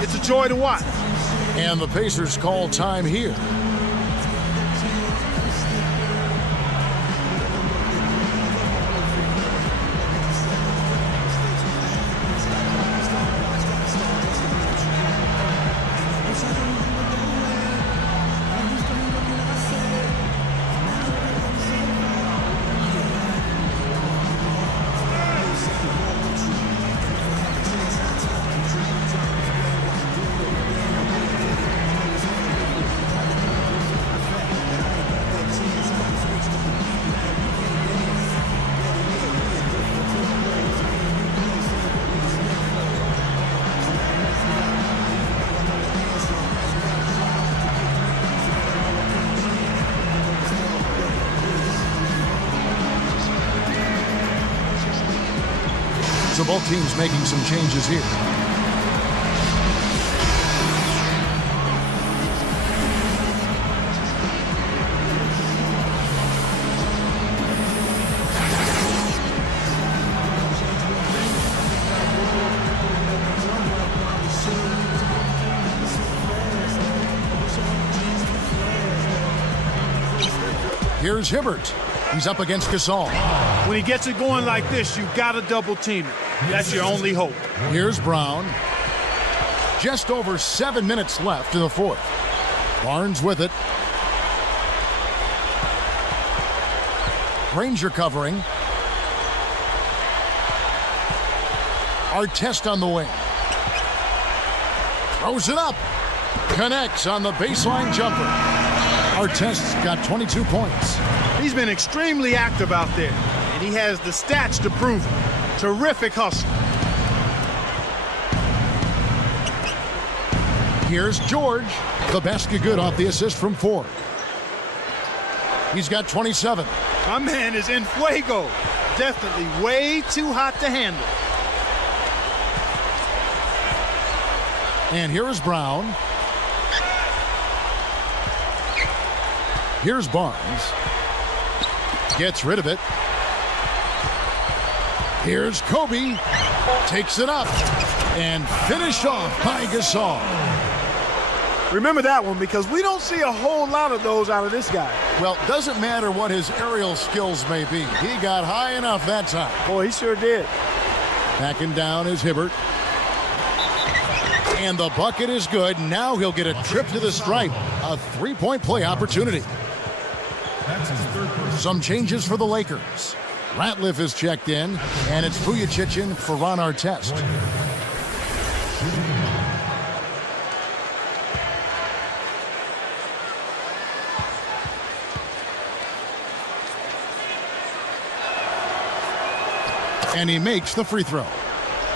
It's a joy to watch. And the Pacers call time here. So both teams making some changes here. Here's Hibbert. He's up against Gasol. When he gets it going like this, you got to double team it. That's your only hope. Here's Brown. Just over 7 minutes left in the fourth. Barnes with it. Granger covering. Artest on the wing. Throws it up. Connects on the baseline jumper. Artest's got 22 points. He's been extremely active out there, and he has the stats to prove it. Terrific hustle. Here's George. The basket good off the assist from Ford. He's got 27. My man is in fuego. Definitely way too hot to handle. And here is Brown. Here's Barnes. Gets rid of it. Here's Kobe. Takes it up. And finished off by Gasol. Remember that one, because we don't see a whole lot of those out of this guy. Well, doesn't matter what his aerial skills may be. He got high enough that time. Boy, he sure did. Backing down is Hibbert. And the bucket is good. Now he'll get a trip to the stripe. A three-point play opportunity. That's his third person. Some changes for the Lakers. Ratliff is checked in, and it's Vujacic in for Ron Artest. And he makes the free throw.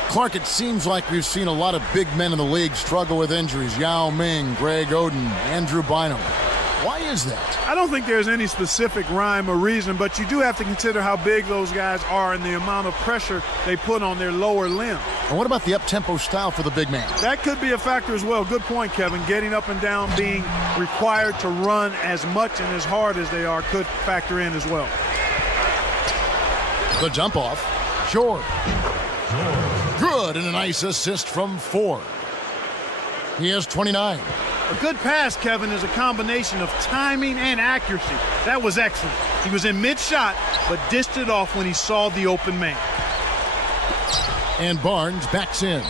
Clark, it seems like we've seen a lot of big men in the league struggle with injuries. Yao Ming, Greg Oden, Andrew Bynum. Why is that? I don't think there's any specific rhyme or reason, but you do have to consider how big those guys are and the amount of pressure they put on their lower limb. And what about the up-tempo style for the big man? That could be a factor as well. Good point, Kevin. Getting up and down, being required to run as much and as hard as they are could factor in as well. The dump off. George. Good, and a nice assist from Ford. He has 29. A good pass, Kevin, is a combination of timing and accuracy. That was excellent. He was in mid-shot, but dished it off when he saw the open man. And Barnes backs in.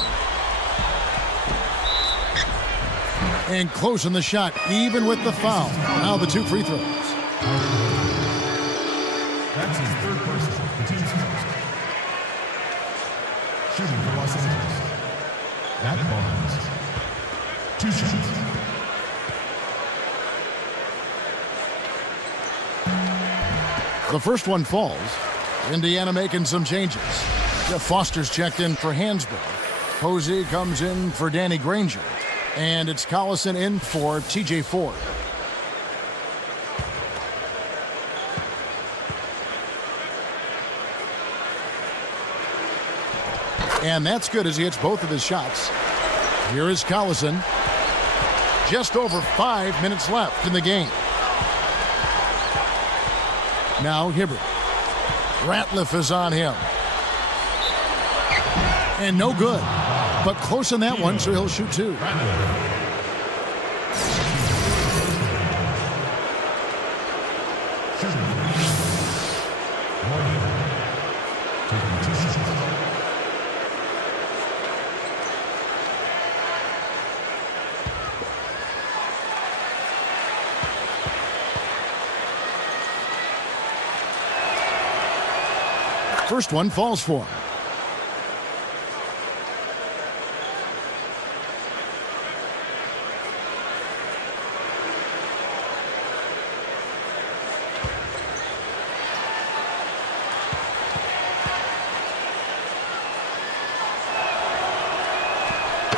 And closing the shot, even with the foul. Now the two free throws. That's his third person. The team's first. Shooting for Los Angeles. Matt Barnes. 2 shots. The first one falls. Indiana making some changes. Jeff Foster's checked in for Hansbrough. Posey comes in for Danny Granger. And it's Collison in for TJ Ford. And that's good as he hits both of his shots. Here is Collison. Just over 5 minutes left in the game. Now Hibbert. Ratliff is on him. And no good. But close on that one, so he'll shoot 2. First one falls for him.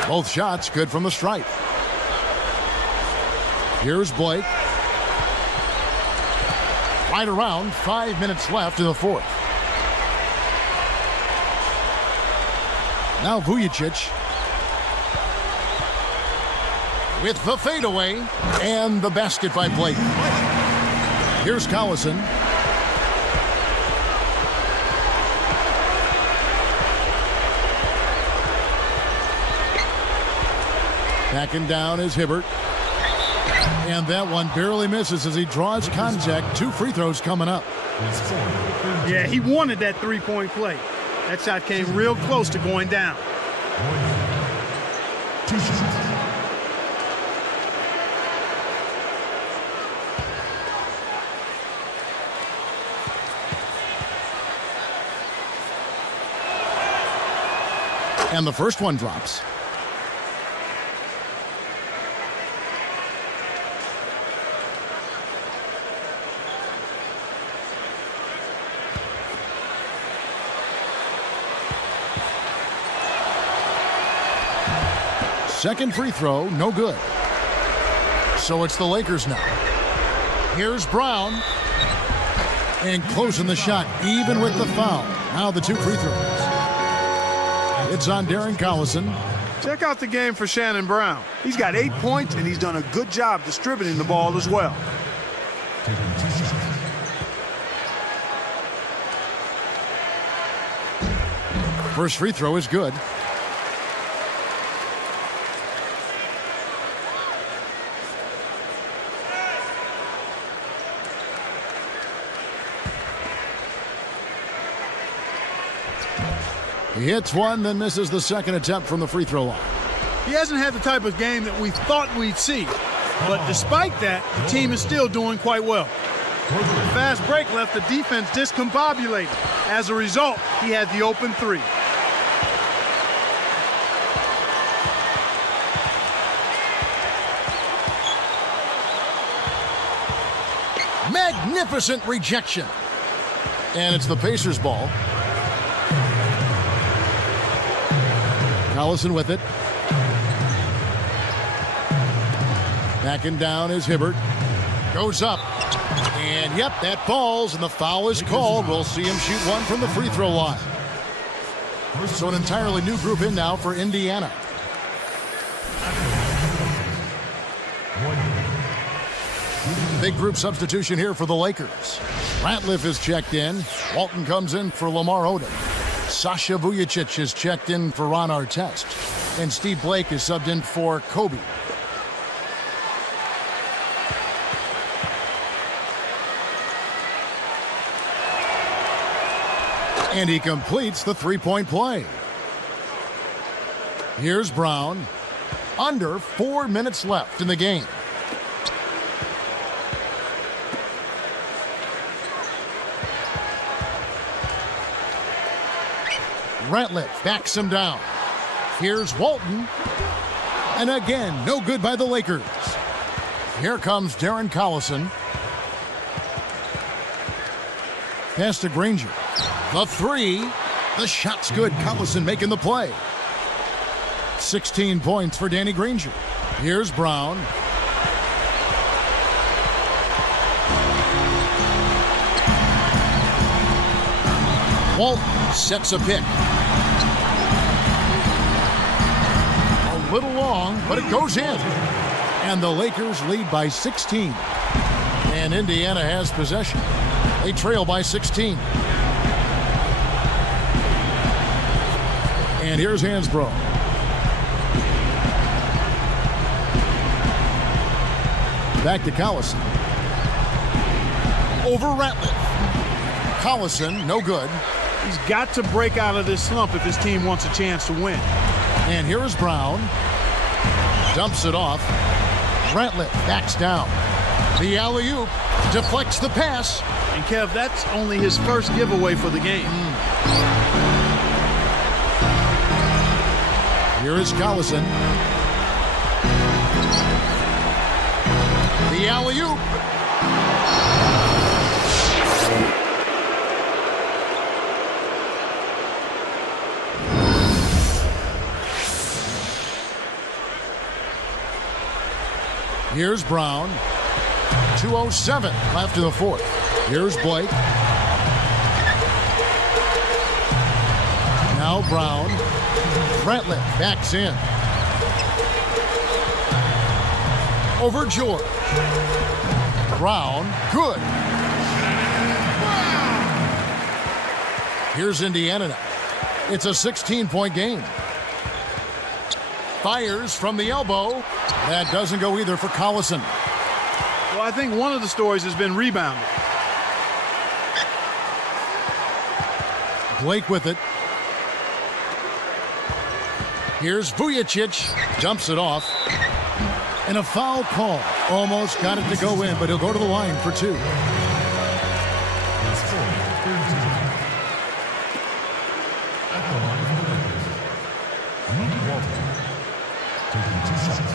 Both shots good from the stripe. Here's Blake. Right around 5 minutes left in the fourth. Now Vujacic with the fadeaway and the basket by Blake. Here's Collison. Backing down is Hibbert. And that one barely misses as he draws contact. 2 free throws coming up. Yeah, he wanted that three-point play. That shot came real close to going down. Two shots. And the first one drops. Second free throw, no good. So it's the Lakers now. Here's Brown. And closing the shot, even with the foul. Now the 2 free throws. It's on Darren Collison. Check out the game for Shannon Brown. He's got 8 points, and he's done a good job distributing the ball as well. Taking 2 shots. First free throw is good. He hits one, then misses the second attempt from the free throw line. He hasn't had the type of game that we thought we'd see. But despite that, the team is still doing quite well. The fast break left the defense discombobulated. As a result, he had the open 3. Magnificent rejection. And it's the Pacers' ball. Collison with it. Backing down is Hibbert. Goes up. And, yep, that falls, and the foul is called. We'll see him shoot one from the free throw line. So an entirely new group in now for Indiana. Big group substitution here for the Lakers. Ratliff is checked in. Walton comes in for Lamar Odom. Sasha Vujacic is checked in for Ron Artest. And Steve Blake is subbed in for Kobe. And he completes the 3-point play. Here's Brown. Under 4 minutes left in the game. Ratliff backs him down. Here's Walton. And again, no good by the Lakers. Here comes Darren Collison. Pass to Granger. The 3. The shot's good. Collison making the play. 16 points for Danny Granger. Here's Brown. Walton sets a pick. A little long, but it goes in. And the Lakers lead by 16. And Indiana has possession. They trail by 16. And here's Hansbrough. Back to Collison. Over Ratliff. Collison, no good. He's got to break out of this slump if his team wants a chance to win. And here is Brown. Dumps it off. Ratliff backs down. The alley-oop deflects the pass. And Kev, that's only his first giveaway for the game. Here is Collison. The alley-oop. Here's Brown. 2:07 left in the fourth. Here's Blake. Now Brown. Ratliff backs in. Over George. Brown, good. Here's Indiana now. It's a 16-point game. Fires from the elbow. That doesn't go either for Collison. Well, I think one of the stories has been rebounding. Blake with it. Here's Vujicic. Dumps it off. And a foul call. Almost got it to go in, but he'll go to the line for two. At the line for the Lakers, Luke Walton, taking 2 shots.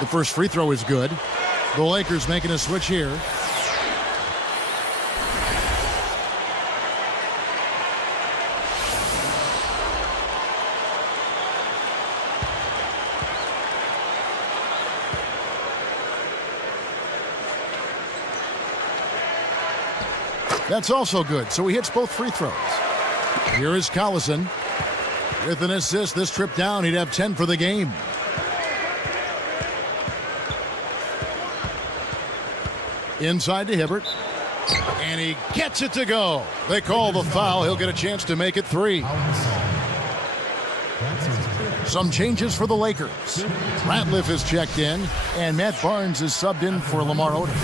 The first free throw is good. The Lakers making a switch here. That's also good, so he hits both free throws. Here is Collison. With an assist this trip down, he'd have 10 for the game. Inside to Hibbert. And he gets it to go. They call the foul. He'll get a chance to make it 3. Some changes for the Lakers. Ratliff is checked in, and Matt Barnes is subbed in for Lamar Odom.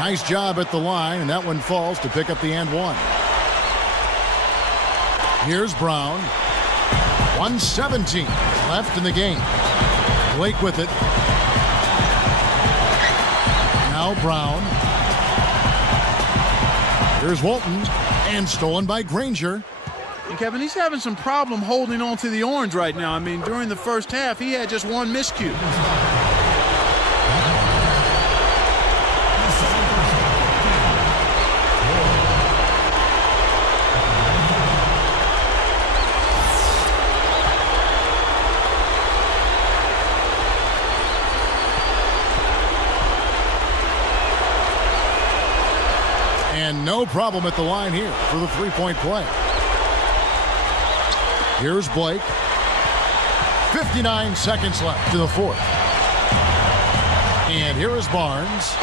Nice job at the line, and that one falls to pick up the and one. Here's Brown. 1:17 left in the game. Blake with it. Now Brown. Here's Walton, and stolen by Granger. And Kevin, he's having some problem holding on to the orange right now. I mean, during the first half, he had just one miscue. And no problem at the line here for the three-point play. Here's Blake. 59 seconds left to the fourth. And here is Barnes.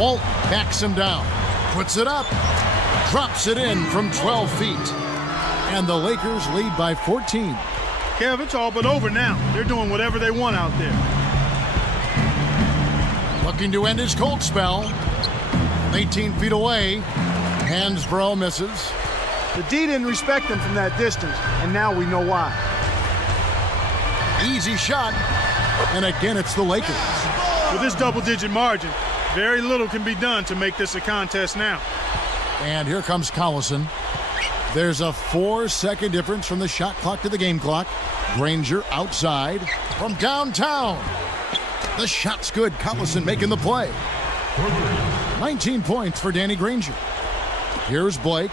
Walton backs him down. Puts it up. Drops it in from 12 feet. And the Lakers lead by 14. Kev, it's all but over now. They're doing whatever they want out there. Looking to end his cold spell. 18 feet away. Hansbrough misses. The D didn't respect him from that distance, and now we know why. Easy shot. And again, it's the Lakers. With this double-digit margin, very little can be done to make this a contest now. And here comes Collison. There's a 4-second difference from the shot clock to the game clock. Granger outside from downtown. The shot's good. Collison making the play. 19 points for Danny Granger. Here's Blake.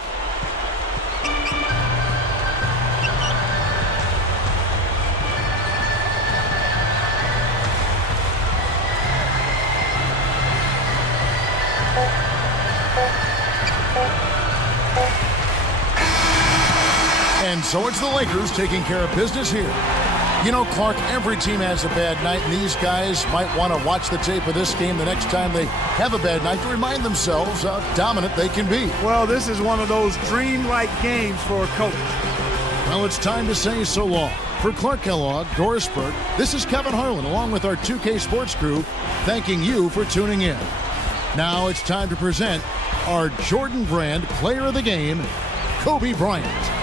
And so it's the Lakers taking care of business here. You know, Clark, every team has a bad night, and these guys might want to watch the tape of this game the next time they have a bad night to remind themselves how dominant they can be. Well, this is one of those dreamlike games for a coach. Well, it's time to say so long. For Clark Kellogg, Doris Burke, this is Kevin Harlan, along with our 2K Sports crew, thanking you for tuning in. Now it's time to present our Jordan Brand Player of the Game, Kobe Bryant.